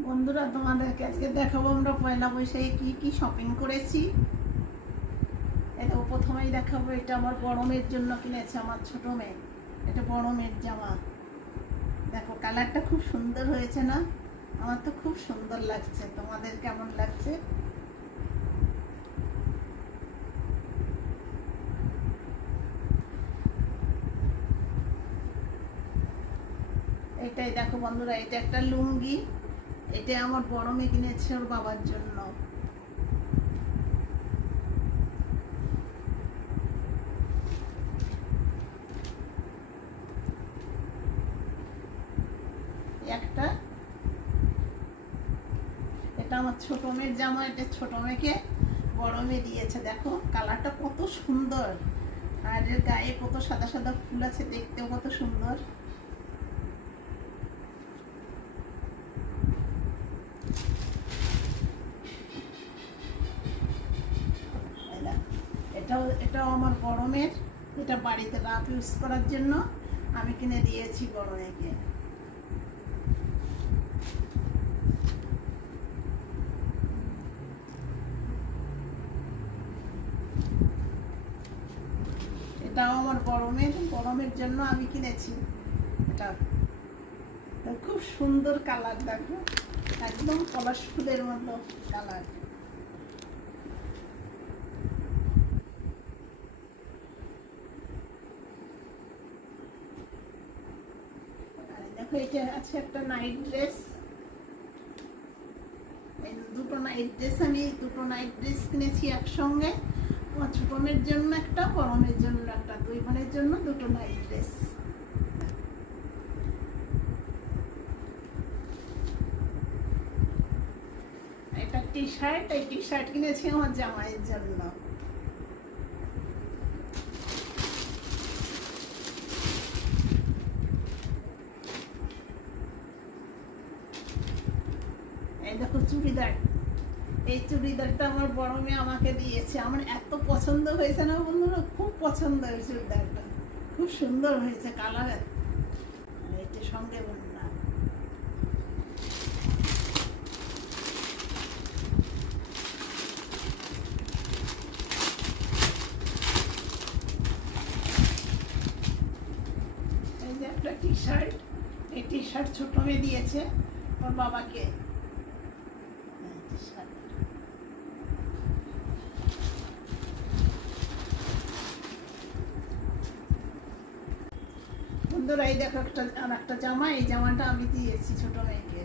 বন্ধুরা, তোমাদেরকে আজকে দেখাবো আমরা পয়লা বৈশাখে কি কি শপিং করেছি। এটা প্রথমেই দেখাবো, এটা আমার বড় মেয়ের জন্য কিনেছে, আমার ছোট মেয়ে। এটা বড় মেয়ের জামা। দেখো কালারটা খুব সুন্দর হয়েছে না? আমার তো খুব সুন্দর লাগছে। তোমাদের কেমন লাগছে? এটাই দেখো বন্ধুরা, এটা একটা লুঙ্গি। এটা আমার বড় মেয়ে কিনেছে ওর বাবার জন্য। একটা এটা আমার ছোট মেয়ের জামা। এটা ছোট মেয়েকে বড় মেয়ে দিয়েছে। দেখো কালারটা কত সুন্দর, আর এর গায়ে কত সাদা সাদা ফুল আছে, দেখতেও কত সুন্দর। এটাও আমার বড় মেয়ের। এটা বাড়িতে রাফ ইউজ করার জন্য আমি কিনে দিয়েছি বড় মেয়েকে। এটাও আমার বড় মেয়ের জন্য আমি কিনেছি। এটা খুব সুন্দর কালার, দেখো একদম পলাশ ফুলের মতো কালার। দেখো এটা আছে একটা নাইট ড্রেস। দুটো নাইট ড্রেস কিনেছি একসঙ্গে। আমার ছোট মেয়ের জন্য একটা, বড় মেয়ের জন্য একটা, দুই বোনের জন্য দুটো নাইট ড্রেস। এটা টি শার্ট। এই টি শার্ট কিনেছি আমার জামাইয়ের জন্য। এই দেখো চুড়িদার। এই চুড়িদারটা আমার বড় মেয়ে আমাকে দিয়েছে। আমার এত পছন্দ হয়েছে না বন্ধুরা, খুব পছন্দ হয়েছে চুড়িদারটা। খুব সুন্দর হয়েছে কালার। এটা সঙ্গে বললাম। এই যে একটা টি শার্ট। এই টি শার্ট ছোট মেয়ে দিয়েছে ওর বাবাকে। বন্ধুরা এই দেখো আর একটা জামা। এই জামাটা আমি দিয়েছি ছোট মেয়েকে।